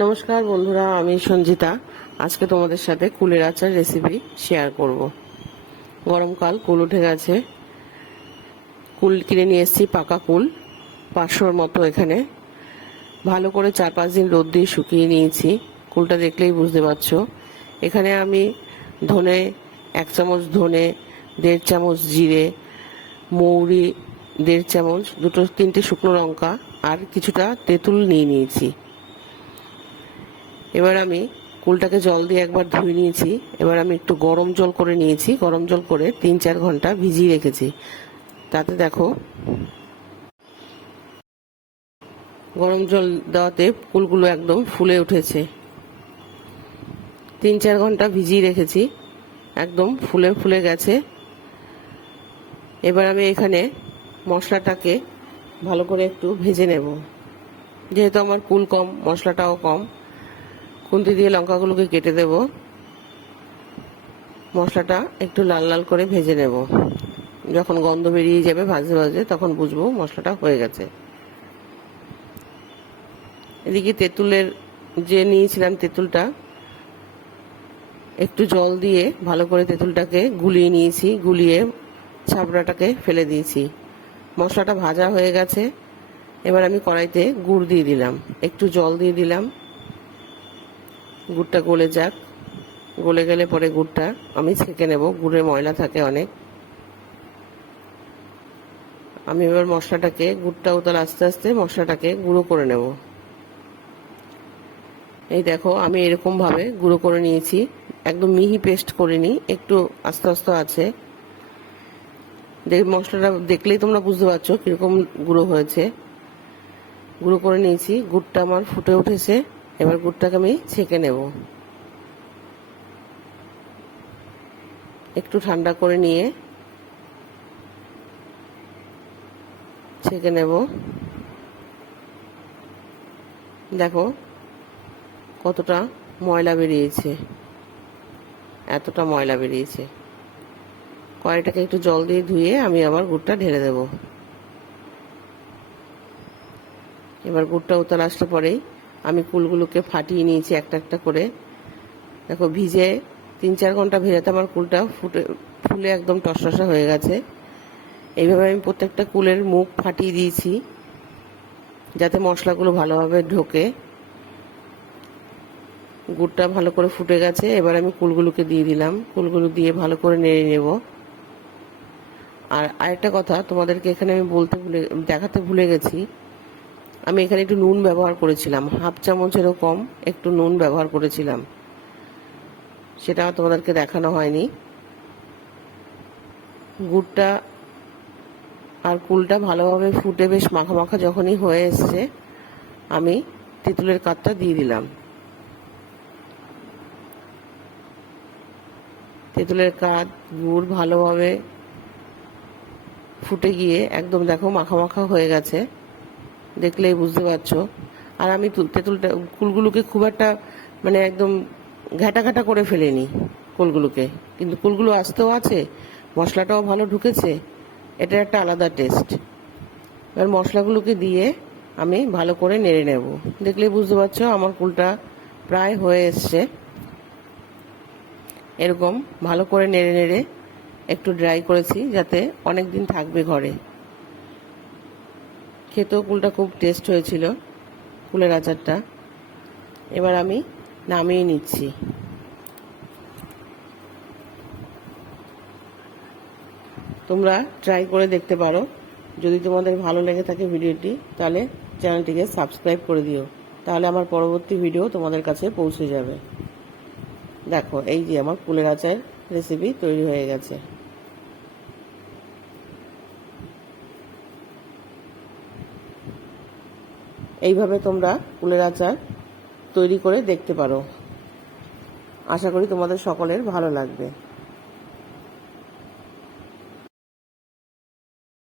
নমস্কার বন্ধুরা, আমি সঞ্জিতা। আজকে তোমাদের সাথে কুলের আচার রেসিপি শেয়ার করব। গরমকাল, কুল উঠে গেছে। কুল কিনে নিয়ে এসেছি, পাকা কুল 500-র মতো। এখানে ভালো করে 4-5 দিন রোদ দিয়ে শুকিয়ে নিয়েছি। কুলটা দেখলেই বুঝতে পারছো। এখানে আমি ধনে 1 চামচ, ধনে 1.5 চামচ, জিরে, মৌরি 1.5 চামচ, 2-3টে শুকনো লঙ্কা আর কিছুটা তেঁতুল নিয়ে নিয়েছি। এবার আমি কুলটাকে জল দিয়ে একবার ধুয়ে নিয়েছি। এবার আমি একটু গরম জল করে নিয়েছি। গরম জল করে 3-4 ঘন্টা ভিজিয়ে রেখেছি। তাতে দেখো, গরম জল দেওয়াতে কুলগুলো একদম ফুলে উঠেছে। 3-4 ঘন্টা ভিজিয়ে রেখেছি, একদম ফুলে ফুলে গেছে। এবার আমি এখানে মশলাটাকে ভালো করে একটু ভেজে নেব। যেহেতু আমার কুল কম, মশলাটাও কম, খুন্তি দিয়ে লঙ্কাগুলোকে কেটে দেব। মশলাটা একটু লাল লাল করে ভেজে নেব। যখন গন্ধ বেরিয়ে যাবে ভাজতে ভাজতে, তখন বুঝবো মশলাটা হয়ে গেছে। এদিকে তেঁতুলের যে নিয়েছিলাম, তেঁতুলটা একটু জল দিয়ে ভালো করে তেঁতুলটাকে গুলিয়ে নিয়েছি। গুলিয়ে ছাবড়াটাকে ফেলে দিয়েছি। মশলাটা ভাজা হয়ে গেছে। এবার আমি কড়াইতে গুড় দিয়ে দিলাম, একটু জল দিয়ে দিলাম। গুড়টা গলে যাক। গলে গেলে পরে গুড়টা আমি ছেঁকে নেব। গুড়ে ময়লা থাকে অনেক। আমি এবার মশলাটাকে, গুড়টা উতল আস্তে আস্তে মশলাটাকে গুঁড়ো করে নেব। এই দেখো, আমি এরকম ভাবে গুঁড়ো করে নিয়েছি। একদম মিহি পেস্ট করিনি, একটু আস্তে আস্তে আছে। মশলাটা দেখলেই তোমরা বুঝতে পারছো কিরকম গুঁড়ো হয়েছে। গুঁড়ো করে নিয়েছি। গুড়টা আমার ফুটে উঠেছে। এবার গুড়টাকে আমি ছেঁকে নেব। একটু ঠান্ডা করে নিয়ে ছেঁকে নেব। দেখো কতটা ময়লা বেরিয়েছে, এতটা ময়লা বেরিয়েছে। কড়াইটাকে একটু জল দিয়ে ধুয়ে আমি আবার গুড়টা ঢেলে দেব। এবার গুড়টা উতল আসলে পরেই আমি কুলগুলোকে ফাটিয়ে নিয়েছি একটা একটা করে। দেখো, ভিজে 3-4 ঘন্টা ভেজাতে আমার কুলটা ফুলে একদম টসটসা হয়ে গেছে। এইভাবে আমি প্রত্যেকটা কুলের মুখ ফাটিয়ে দিয়েছি, যাতে মশলাগুলো ভালোভাবে ঢোকে। গুড়টা ভালো করে ফুটে গেছে। এবার আমি কুলগুলোকে দিয়ে দিলাম। কুলগুলো দিয়ে ভালো করে নেড়ে নেব। আর আরেকটা কথা তোমাদেরকে এখানে আমি দেখাতে ভুলে গেছি। আমি এখানে একটু নুন ব্যবহার করেছিলাম, 1/2 চামচেরও কম একটু নুন ব্যবহার করেছিলাম। সেটা তোমাদেরকে দেখানো হয়নি। গুড়টা আর কুলটা ভালোভাবে ফুটে বেশ মাখা মাখা যখনই হয়ে এসছে, আমি তেঁতুলের কাঠটা দিয়ে দিলাম। তেঁতুলের কাঠ, গুড় ভালোভাবে ফুটে গিয়ে একদম দেখো মাখা মাখা হয়ে গেছে, দেখলেই বুঝতে পারছো। আর আমি কুলগুলোকে খুব একটা একদম ঘাটা ঘাটা করে ফেলিনি কুলগুলোকে, কিন্তু কুলগুলো আস্তেও আছে, মশলাটাও ভালো ঢুকেছে। এটা একটা আলাদা টেস্ট। এবার মশলাগুলোকে দিয়ে আমি ভালো করে নেড়ে নেব। দেখলেই বুঝতে পারছো আমার কুলটা প্রায় হয়ে এসছে। এরকম ভালো করে নেড়ে নেড়ে একটু ড্রাই করেছি, যাতে অনেক দিন থাকবে ঘরে। খেতেও কুলটা খুব টেস্ট হয়েছিল, কুলের আচারটা। এবার আমি নামিয়ে নিচ্ছি। তোমরা ট্রাই করে দেখতে পারো। যদি তোমাদের ভালো লেগে থাকে ভিডিওটি, তাহলে চ্যানেলটিকে সাবস্ক্রাইব করে দিও। তাহলে আমার পরবর্তী ভিডিও তোমাদের কাছে পৌঁছে যাবে। দেখো, এই যে আমার কুলের আচার রেসিপি তৈরি হয়ে গেছে। এইভাবে তোমরা কুলের আচার তৈরি করে দেখতে পারো। আশা করি তোমাদের সকলের ভালো লাগবে।